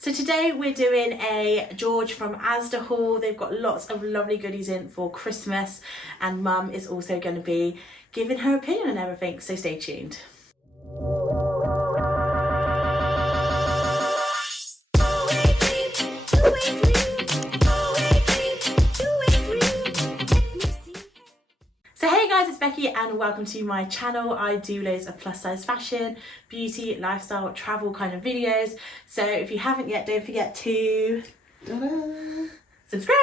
So today we're doing a George from ASDA haul. They've got lots of lovely goodies in for Christmas, and Mum is also going to be giving her opinion on everything, so stay tuned. So hey guys, it's Becky and welcome to my channel. I do loads of plus size fashion, beauty, lifestyle, travel kind of videos. So if you haven't yet, don't forget to subscribe.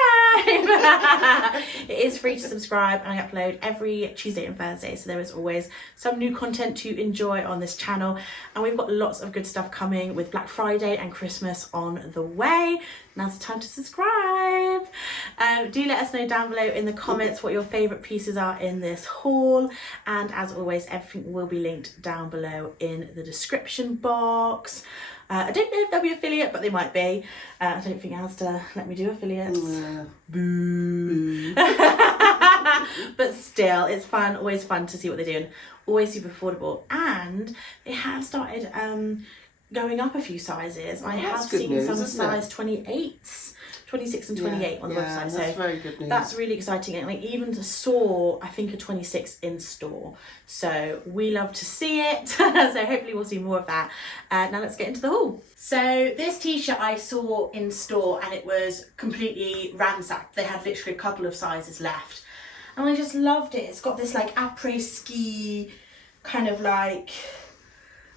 It is free to subscribe and I upload every Tuesday and Thursday. So there is always some new content to enjoy on this channel. And we've got lots of good stuff coming with Black Friday and Christmas on the way. Now's the time to subscribe. Do let us know down below in the comments what your favourite pieces are in this haul. And as always, everything will be linked down below in the description box. I don't know if they'll be affiliate, but they might be. I don't think ASDA let me do affiliates. Boo. But still, it's fun, always fun to see what they're doing. Always super affordable. And they have started going up a few sizes. I have seen some size 28s, 26 and 28 on the website. So that's very good news. That's really exciting. And I even saw, I think, a 26 in store. So we love to see it. So hopefully we'll see more of that. Now let's get into the haul. So this t-shirt I saw in store and it was completely ransacked. They had literally a couple of sizes left. And I just loved it. It's got this like après-ski kind of like,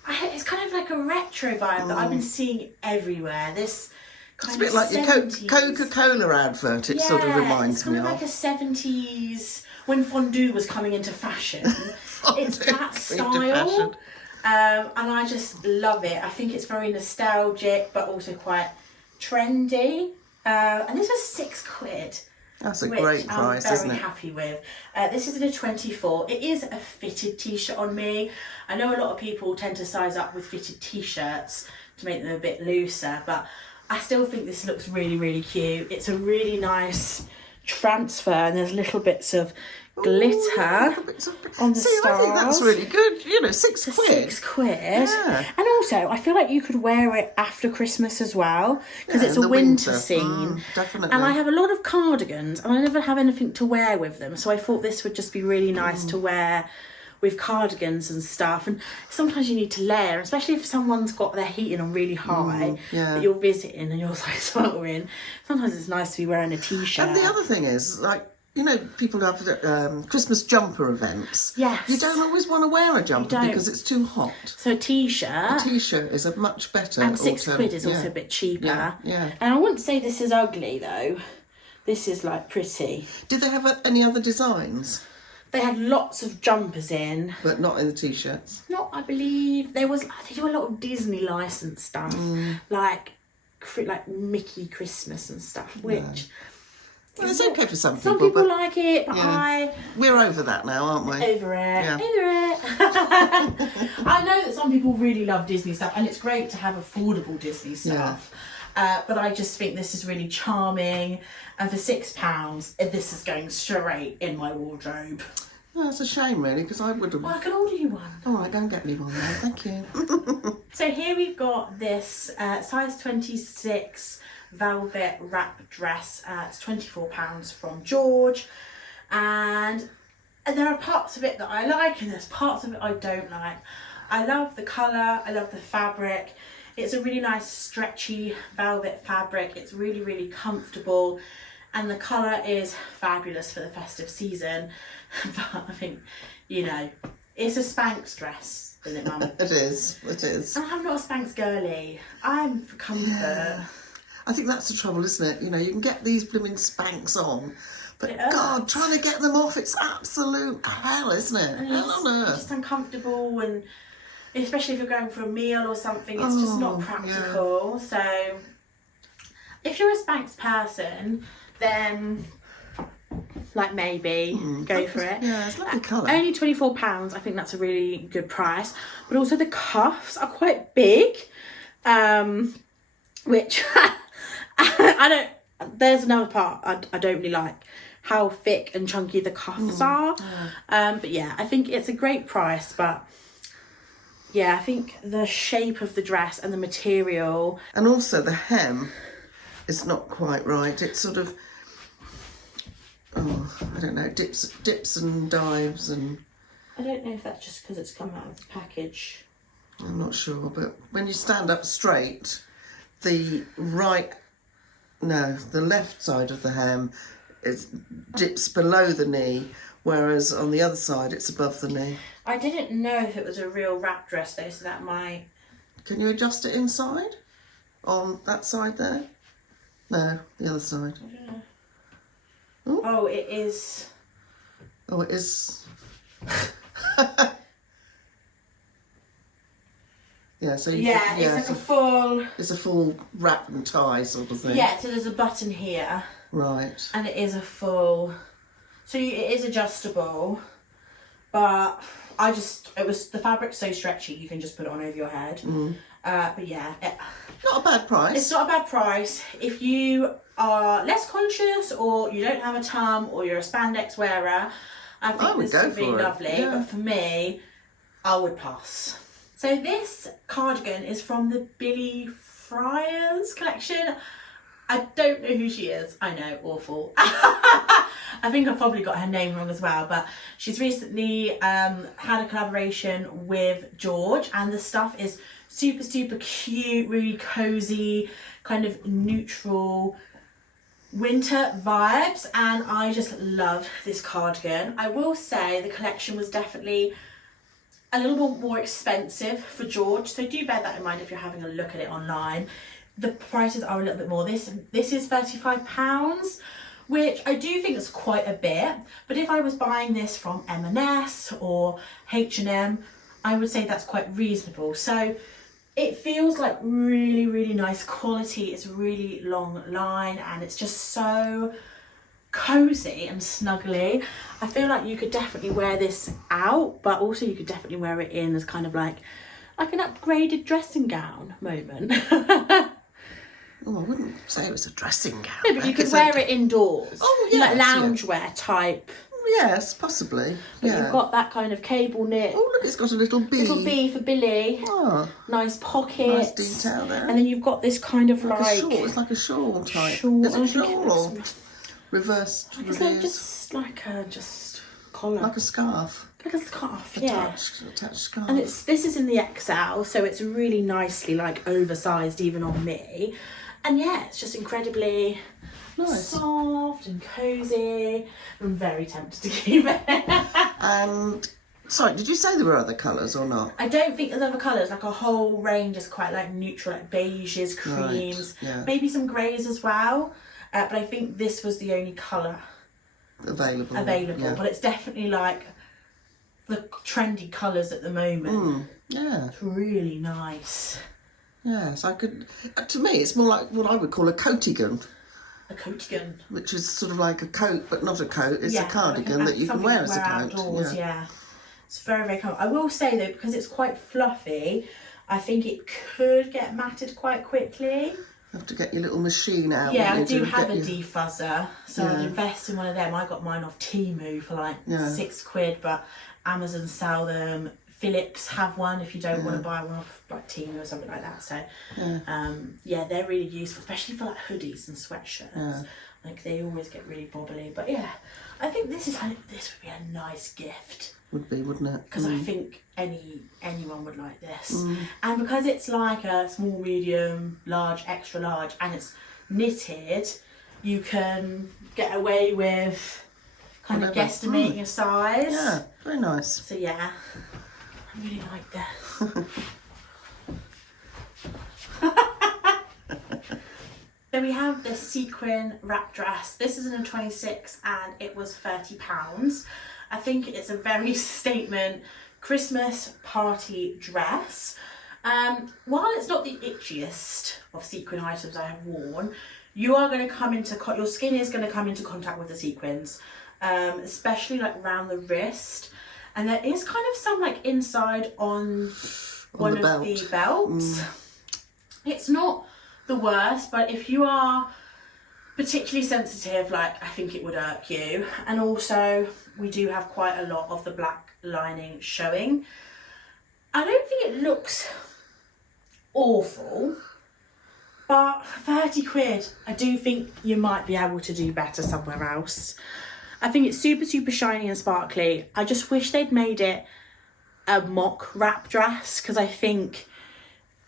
it's kind of like a retro vibe that I've been seeing everywhere. This kind of it's a bit like 70s. your Coca-Cola advert, it sort of reminds me of. It's kind of like a 70s, when fondue was coming into fashion. It's that style. And I just love it. I think it's very nostalgic, but also quite trendy. And this was £6. That's a great price, isn't it? I'm very happy with. This is in a 24. It is a fitted t-shirt on me. I know a lot of people tend to size up with fitted t-shirts to make them a bit looser, but I still think this looks really, really cute. It's a really nice transfer and there's little bits of glitter on the stars. I think that's really good. You know, £6. £6. Yeah. And also, I feel like you could wear it after Christmas as well because it's a winter scene. Definitely. And I have a lot of cardigans and I never have anything to wear with them. So I thought this would just be really nice to wear with cardigans and stuff. And sometimes you need to layer, especially if someone's got their heating on really high that you're visiting and you're so sweltering. Sometimes it's nice to be wearing a t-shirt. And the other thing is, like, you know, people have Christmas jumper events. Yes. You don't always want to wear a jumper because it's too hot. So a t-shirt. A t-shirt is a much better and £6 is also a bit cheaper. Yeah. And I wouldn't say this is ugly though. This is like pretty. Did they have any other designs? They had lots of jumpers in. But not in the t-shirts? Not, I believe. They do a lot of Disney licensed stuff. Like Mickey Christmas and stuff, which... Well, it's okay for some people. Some people like it, but we're over that now, aren't we? Over it. Yeah. Over it. I know that some people really love Disney stuff, and it's great to have affordable Disney stuff. But I just think this is really charming, and for £6, this is going straight in my wardrobe. Oh, that's a shame, really, because I would have... Well, I can order you one. All right, go and get me one then. Thank you. So here we've got this size 26 velvet wrap dress. It's £24 from George, and there are parts of it that I like and there's parts of it I don't like. I love the colour, I love the fabric. It's a really nice stretchy velvet fabric. It's really, really comfortable, and the colour is fabulous for the festive season. But I think, you know, it's a Spanx dress, isn't it, Mum? It is. And I'm not a Spanx girly. I'm for comfort. Yeah. I think that's the trouble, isn't it? You know, you can get these blooming Spanx on, but God, trying to get them off, it's absolute hell, isn't it? Hell on earth. It's just uncomfortable, and especially if you're going for a meal or something, it's just not practical. So if you're a Spanx person, then like maybe go for it. Yeah, it's lovely colour. Only £24. I think that's a really good price. But also the cuffs are quite big, which there's another part I don't really like, how thick and chunky the cuffs are. But yeah, I think it's a great price, but yeah, I think the shape of the dress and the material. And also the hem is not quite right. It's sort of, oh, I don't know, dips and dives, and I don't know if that's just because it's come out of the package. I'm not sure, but when you stand up straight, the left side of the hem dips below the knee, whereas on the other side it's above the knee. I didn't know if it was a real wrap dress though, so that might... Can you adjust it inside? On that side there? No, the other side. I don't know. Ooh. Oh, it is... Oh, it is... Yeah, so you yeah, can, it's like a full... It's a full wrap and tie sort of thing. Yeah, so there's a button here. Right. And it is a full... So it is adjustable, but the fabric's so stretchy, you can just put it on over your head. But yeah. Not a bad price. It's not a bad price. If you are less conscious, or you don't have a tum, or you're a spandex wearer, I think this would be lovely. Yeah. But for me, I would pass. So this cardigan is from the Billy Friars collection. I don't know who she is. I know, awful. I think I've probably got her name wrong as well, but she's recently had a collaboration with George, and the stuff is super, super cute, really cozy, kind of neutral winter vibes, and I just love this cardigan. I will say the collection was definitely a little bit more expensive for George, so do bear that in mind if you're having a look at it online. The prices are a little bit more. This is £35, which I do think is quite a bit, but if I was buying this from M&S or H&M, I would say that's quite reasonable. So it feels like really, really nice quality. It's a really long line, and it's just so cozy and snuggly. I feel like you could definitely wear this out, but also you could definitely wear it in as kind of like an upgraded dressing gown moment. Oh, I wouldn't say it was a dressing gown. No, but you could wear it indoors. Oh, yes, like loungewear type. Yes, possibly. But yeah. You've got that kind of cable knit. Oh, look, it's got a little bee. Little bee for Billy. Oh. Nice pocket. Nice detail there. And then you've got this kind of like... a shawl. It's like a shawl type. Shawl. Is it shawl or reversed? It's like like a collar. Like a scarf. Like a scarf, yeah. Attached scarf. And this is in the XL, so it's really nicely like oversized even on me. And yeah, it's just incredibly nice, soft and cozy. I'm very tempted to keep it. And sorry, did you say there were other colours or not? I don't think there's other colours. Like a whole range is quite like neutral, like beiges, creams, right, yeah. Maybe some greys as well. But I think this was the only colour available. Yeah. But it's definitely like the trendy colours at the moment. Yeah, it's really nice. Yes, I could. To me, it's more like what I would call a coatigan. A coatigan, which is sort of like a coat, but not a coat. It's a cardigan that you can wear as a coat. Outdoors, yeah. It's very, very comfortable. I will say though, because it's quite fluffy, I think it could get matted quite quickly. You have to get your little machine out. Yeah, I do have a defuzzer, so I'd invest in one of them. I got mine off Temu for like £6, but Amazon sell them. Philips have one if you don't want to buy one off like Temu or something like that. So yeah, they're really useful, especially for like hoodies and sweatshirts. Yeah. Like they always get really bobbly. But yeah, I think this would be a nice gift. Would be, wouldn't it? Because I think anyone would like this. And because it's like a small, medium, large, extra large, and it's knitted, you can get away with kind of guesstimating a size. Yeah, very nice. So yeah, I really like this. So we have this sequin wrap dress. This is in a 26 and it was £30. I think it's a very statement Christmas party dress. While it's not the itchiest of sequin items I have worn, you are going to come into, your skin is going to come into contact with the sequins, especially like around the wrist. And there is kind of some like inside on one of the belts. It's not the worst, but if you are particularly sensitive, like I think it would irk you. And also we do have quite a lot of the black lining showing. I don't think it looks awful, but 30 quid, I do think you might be able to do better somewhere else. I think it's super, super shiny and sparkly. I just wish they'd made it a mock wrap dress, because I think,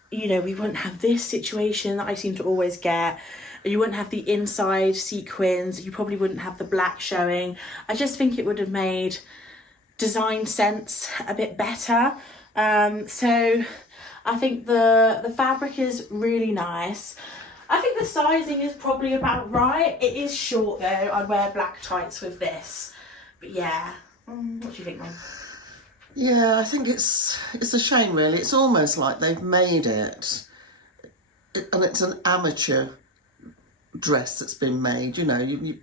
you know, we wouldn't have this situation that I seem to always get. You wouldn't have the inside sequins. You probably wouldn't have the black showing. I just think it would have made design sense a bit better. So I think the fabric is really nice. I think the sizing is probably about right. It is short though. I'd wear black tights with this. But yeah, what do you think, Mum? Yeah, I think it's a shame really. It's almost like they've made it, and it's an amateur dress that's been made. You know,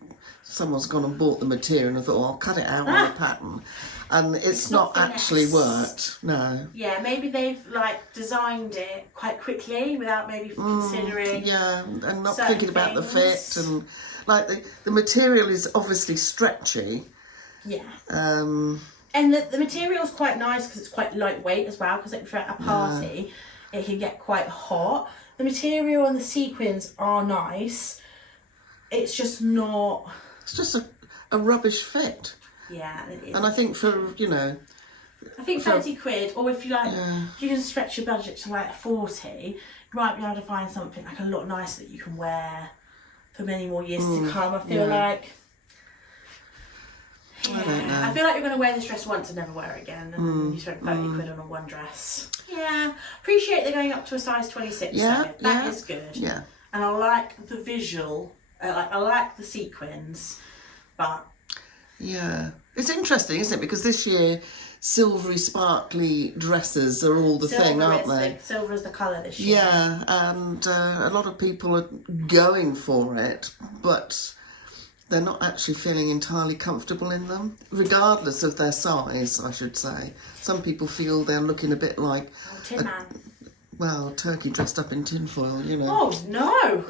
someone's gone and bought the material and thought, oh, I'll cut it out on the pattern. And it's not actually worked, no. Yeah, maybe they've like designed it quite quickly without maybe considering. Yeah, and not thinking about the fit, and like the material is obviously stretchy. Yeah. And the material's quite nice because it's quite lightweight as well, because for a party it can get quite hot. The material and the sequins are nice. It's just not... It's just a rubbish fit. Yeah, it is. And I think for, you know... I think 30 quid, or if you like, you can stretch your budget to like 40, you might be able to find something like a lot nicer that you can wear for many more years to come. I feel like... I don't know. I feel like you're going to wear this dress once and never wear it again, and then you spend 30 quid on one dress. Yeah, appreciate they're going up to a size 26. Yeah, that is good. Yeah, and I like the visual. I like the sequins, but yeah, it's interesting, isn't it? Because this year, silvery, sparkly dresses are all the thing, aren't they? Silver is the colour this year. Yeah, and a lot of people are going for it, but they're not actually feeling entirely comfortable in them, regardless of their size, I should say. Some people feel they're looking a bit like... Oh, Tin Man. Well, turkey dressed up in tinfoil, you know. Oh, no!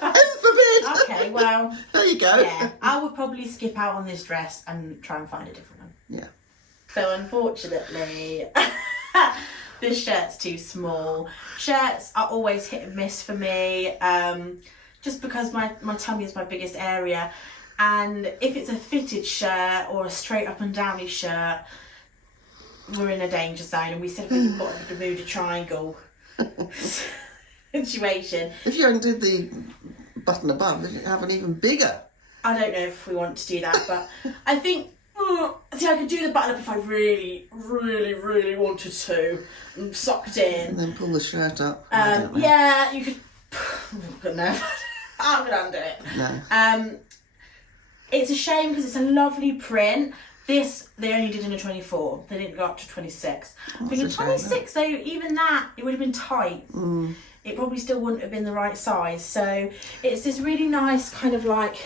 Heaven forbid! Okay, well... There you go. Yeah, I would probably skip out on this dress and try and find a different one. Yeah. So, unfortunately... this shirt's too small. Shirts are always hit and miss for me, just because my tummy is my biggest area. And if it's a fitted shirt or a straight up and downy shirt, we're in a danger zone. And we said we've got a Bermuda Triangle situation. If you undid the button above, you have an even bigger. I don't know if we want to do that, but I think, see, I could do the button up if I really, really, really wanted to, and sucked in. And then pull the shirt up. Yeah, you could. No, I'm gonna undo it. No. It's a shame because it's a lovely print. This they only did in a 24. They didn't go up to 26. I think in 26, though, even that it would have been tight. It probably still wouldn't have been the right size. So it's this really nice kind of like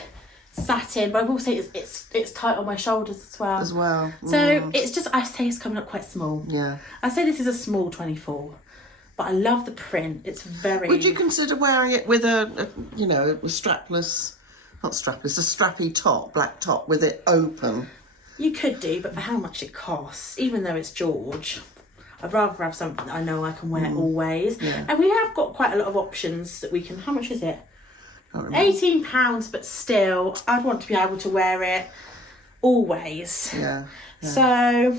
satin, but I will say it's tight on my shoulders as well. So it's just, I say it's coming up quite small. Yeah. I say this is a small 24. But I love the print. It's very... Would you consider wearing it with a strapless, not strapless, a strappy top, black top with it open? You could do, but for how much it costs, even though it's George, I'd rather have something that I know I can wear always. Yeah. And we have got quite a lot of options that we can... How much is it? £18, but still, I'd want to be able to wear it always. Yeah. So,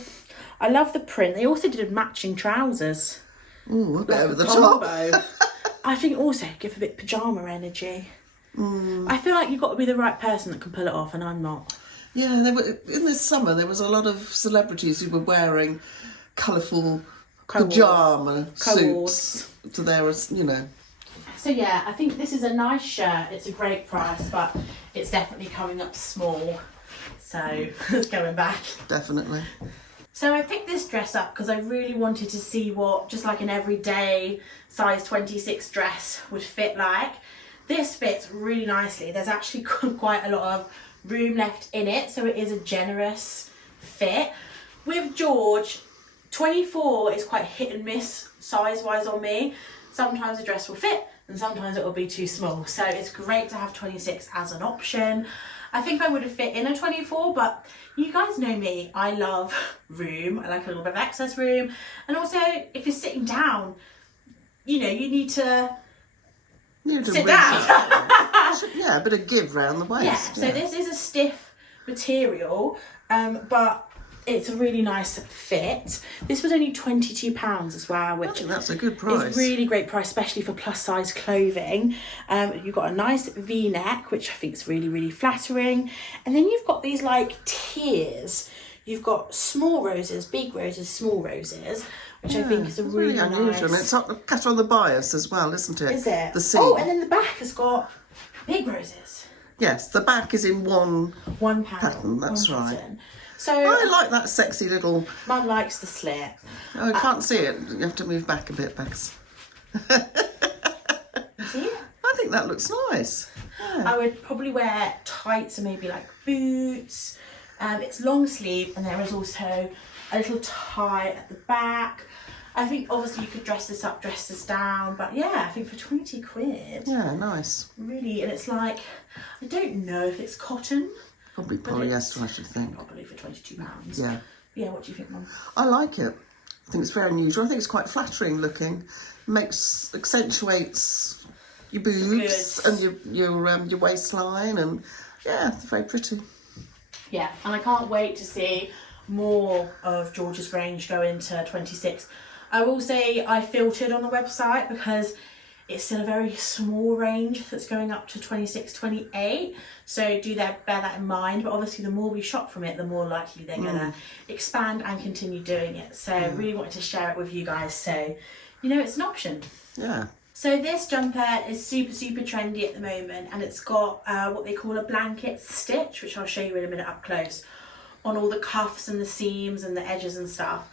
I love the print. They also did matching trousers. Ooh, a bit over the top. I think also give a bit pyjama energy. I feel like you've got to be the right person that can pull it off, and I'm not. Yeah, in this summer there was a lot of celebrities who were wearing colourful pyjama suits to their, you know. So yeah, I think this is a nice shirt. It's a great price, but it's definitely coming up small. So it's going back. Definitely. So I picked this dress up because I really wanted to see what just like an everyday size 26 dress would fit like. This fits really nicely. There's actually quite a lot of room left in it, so it is a generous fit. With George, 24 is quite hit and miss size-wise on me. Sometimes a dress will fit, and sometimes it will be too small. So it's great to have 26 as an option. I think I would have fit in a 24, but you guys know me, I love room. I like a little bit of excess room. And also, if you're sitting down, you know, you need to sit down. Yeah, a bit of give round the waist. Yeah, so this is a stiff material, but it's a really nice fit. This was only £22 as well, which I think that's a good price. is really great price, especially for plus size clothing. You've got a nice V-neck, which I think is really, really flattering. And then you've got these like tiers. You've got small roses, big roses, small roses, which I think is a really unusual. nice. And it's cut on the bias as well, isn't it? Is it? The seam. Oh, and then the back has got big roses. Yes, the back is in one pattern. That's right. Pattern. So I like that sexy little. Mum likes the slit. Oh, I can't see it. You have to move back a bit, Bex. See it? I think that looks nice. Yeah. I would probably wear tights and maybe like boots. It's long sleeve, and there is also a little tie at the back. I think obviously you could dress this up, dress this down, but yeah, I think for 20 quid. Yeah, nice. Really, and it's like, I don't know if it's cotton. Probably polyester, I should think. Probably for £22. Yeah. Yeah, what do you think, Mum? I like it. I think it's very unusual. I think it's quite flattering looking. Accentuates your boobs and your waistline, and yeah, it's very pretty. Yeah, and I can't wait to see more of George's range go into 26. I will say I filtered on the website because it's still a very small range that's going up to 26, 28. So bear that in mind. But obviously the more we shop from it, the more likely they're going to expand and continue doing it. So I really wanted to share it with you guys. So, you know, it's an option. Yeah. So this jumper is super, super trendy at the moment. And it's got what they call a blanket stitch, which I'll show you in a minute up close, on all the cuffs and the seams and the edges and stuff.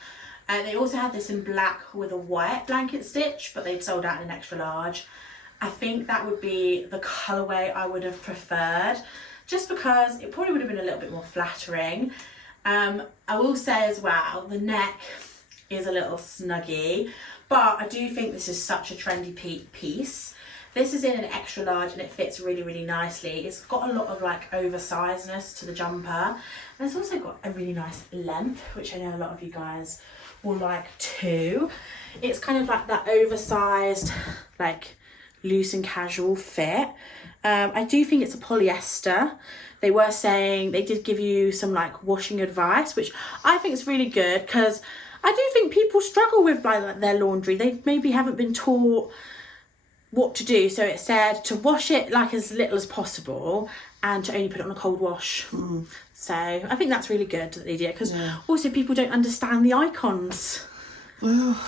They also had this in black with a white blanket stitch, but they'd sold out in an extra large. I think that would be the colourway I would have preferred, just because it probably would have been a little bit more flattering. I will say as well, the neck is a little snuggy, but I do think this is such a trendy piece. This is in an extra large and it fits really, really nicely. It's got a lot of like oversizedness to the jumper. And it's also got a really nice length, which I know a lot of you guys will like too. It's kind of like that oversized, like loose and casual fit. I do think it's a polyester. They were saying, they did give you some like washing advice, which I think is really good, because I do think people struggle with like their laundry. They maybe haven't been taught what to do. So it said to wash it like as little as possible and to only put it on a cold wash. So I think that's really good that they did, because also people don't understand the icons. Well,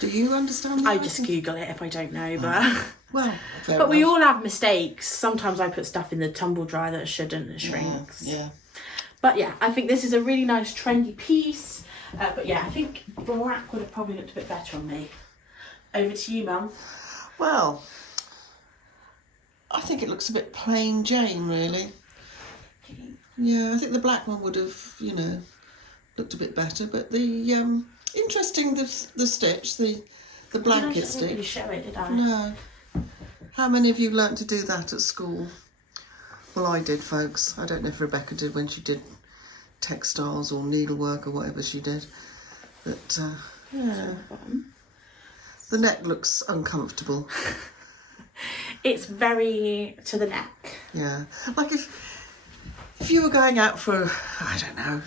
do you understand the icons? Just Google it if I don't know, but well, but we all have mistakes. Sometimes I put stuff in the tumble dryer that shouldn't, it shrinks. Yeah. But yeah, I think this is a really nice trendy piece. But yeah, I think black would have probably looked a bit better on me. Over to you, Mum. Well, I think it looks a bit plain Jane, really. Yeah, I think the black one would have, you know, looked a bit better. But the interesting, the stitch, the blanket stitch. I didn't really show it, did I? No. How many of you learnt to do that at school? Well, I did, folks. I don't know if Rebecca did when she did textiles or needlework or whatever she did. But yeah. The neck looks uncomfortable. It's very to the neck. Yeah. Like if you were going out for, I don't know,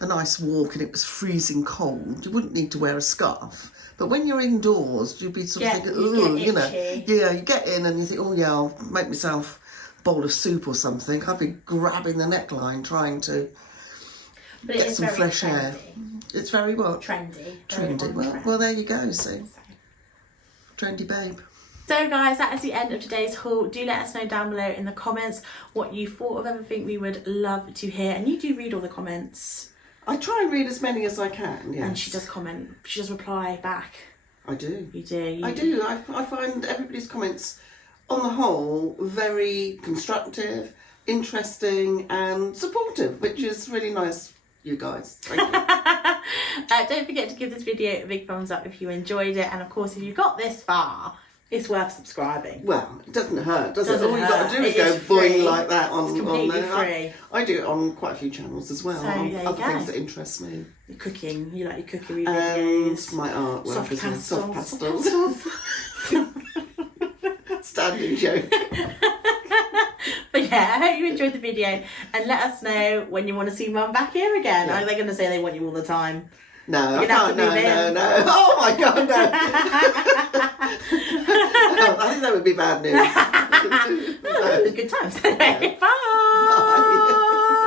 a nice walk and it was freezing cold, you wouldn't need to wear a scarf. But when you're indoors, you'd be sort of thinking, ooh, you know. Yeah, you get in and you think, oh yeah, I'll make myself a bowl of soup or something. I'd be grabbing the neckline trying to get some fresh air. It's very what? Trendy. Trendy. Well, there you go, see. Trendy babe. So guys, that is the end of today's haul. Do let us know down below in the comments what you thought of everything. We would love to hear. And you do read all the comments. I try and read as many as I can, yes. And she does comment. She does reply back. I do. You do. I do. I find everybody's comments, on the whole, very constructive, interesting and supportive, which is really nice, you guys. Thank you. Don't forget to give this video a big thumbs up if you enjoyed it. And of course, if you got this far, it's worth subscribing. Well, it doesn't hurt, does it? Doesn't All you've got to hurt. do is It go is free. boing like that on, It's completely there. free. I do it on quite a few channels as well. So, there you other go. things that interest me. Your cooking, you like your cookery And videos. my artwork Soft as well. pastels. Soft pastels. Standing joke. But yeah, I hope you enjoyed the video and let us know when you want to see Mum back here again. Yeah. Are they going to say they want you all the time? No, I You're gonna have can't. to move in. No. Oh my God, no. Oh, I think that would be bad news. It was good times. Bye. Bye.